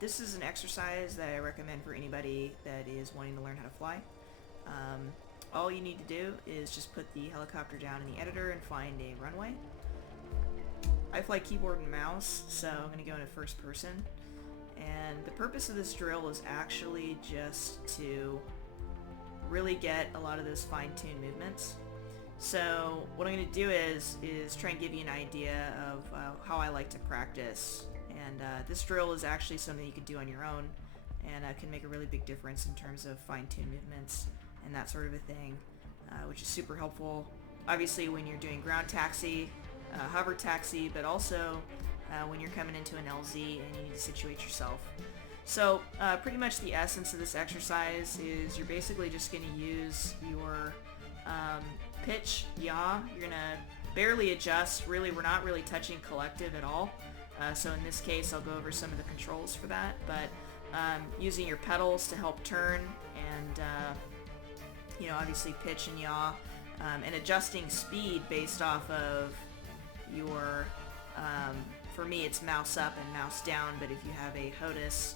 This is an exercise that I recommend for anybody that is wanting to learn how to fly. All you need to do is just put the helicopter down in the editor and find a runway. I fly keyboard and mouse, so I'm going to go into first person. And the purpose of this drill is actually just to really get a lot of those fine-tuned movements. So what I'm going to do is try and give you an idea of how I like to practice. And this drill is actually something you can do on your own, and can make a really big difference in terms of fine-tuned movements and that sort of a thing, which is super helpful. Obviously when you're doing ground taxi, hover taxi, but also when you're coming into an LZ and you need to situate yourself. So pretty much the essence of this exercise is you're basically just going to use your pitch, yaw. You're going to barely adjust. Really, we're not really touching collective at all. So in this case, I'll go over some of the controls for that. But using your pedals to help turn and, obviously pitch and yaw, and adjusting speed based off of your, for me it's mouse up and mouse down, but if you have a HOTUS,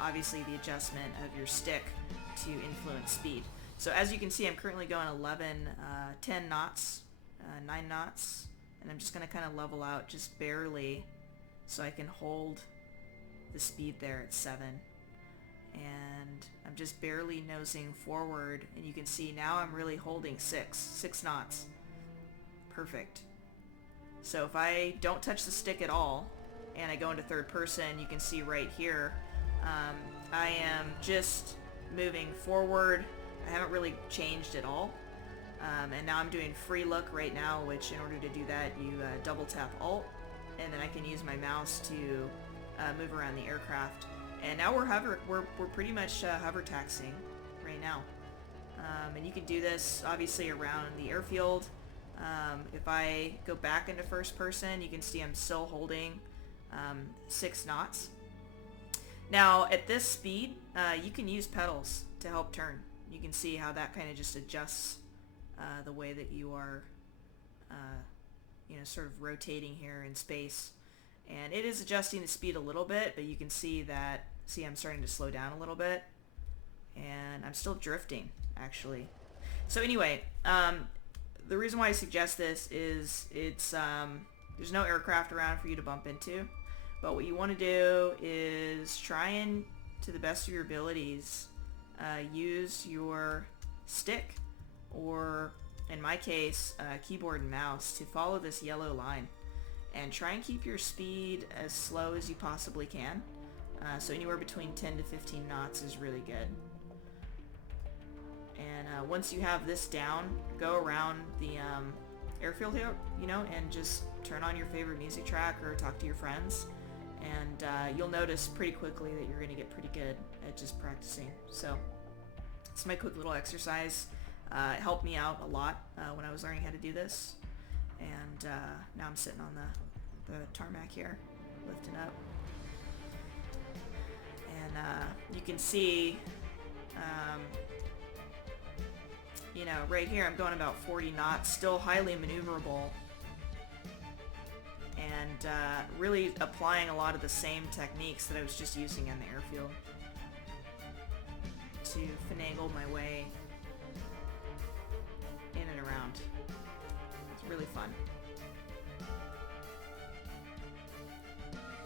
obviously the adjustment of your stick to influence speed. So as you can see, I'm currently going 10 knots, 9 knots, and I'm just going to kind of level out just barely so I can hold the speed there at 7. And I'm just barely nosing forward, and you can see now I'm really holding 6 knots. Perfect. So if I don't touch the stick at all and I go into third person, you can see right here I am just moving forward. I haven't really changed at all. And now I'm doing free look right now, which in order to do that you double tap Alt, and then I can use my mouse to move around the aircraft. And now we're pretty much hover taxiing right now. And you can do this obviously around the airfield. If I go back into first person, you can see I'm still holding 6 knots. Now at this speed, you can use pedals to help turn. You can see how that kind of just adjusts the way that you are sort of rotating here in space. And it is adjusting the speed a little bit, but you can see that, I'm starting to slow down a little bit. And I'm still drifting, actually. So anyway, the reason why I suggest this is there's no aircraft around for you to bump into. But what you want to do is try and, to the best of your abilities, use your stick, or in my case, keyboard and mouse, to follow this yellow line. And try and keep your speed as slow as you possibly can. So anywhere between 10 to 15 knots is really good. And once you have this down, go around the airfield here, and just turn on your favorite music track or talk to your friends. And you'll notice pretty quickly that you're going to get pretty good at just practicing. So it's my quick little exercise. It helped me out a lot when I was learning how to do this. And now I'm sitting on the tarmac here, lifting up. And you can see, right here I'm going about 40 knots, still highly maneuverable. And really applying a lot of the same techniques that I was just using on the airfield to finagle my way in and around. It's really fun.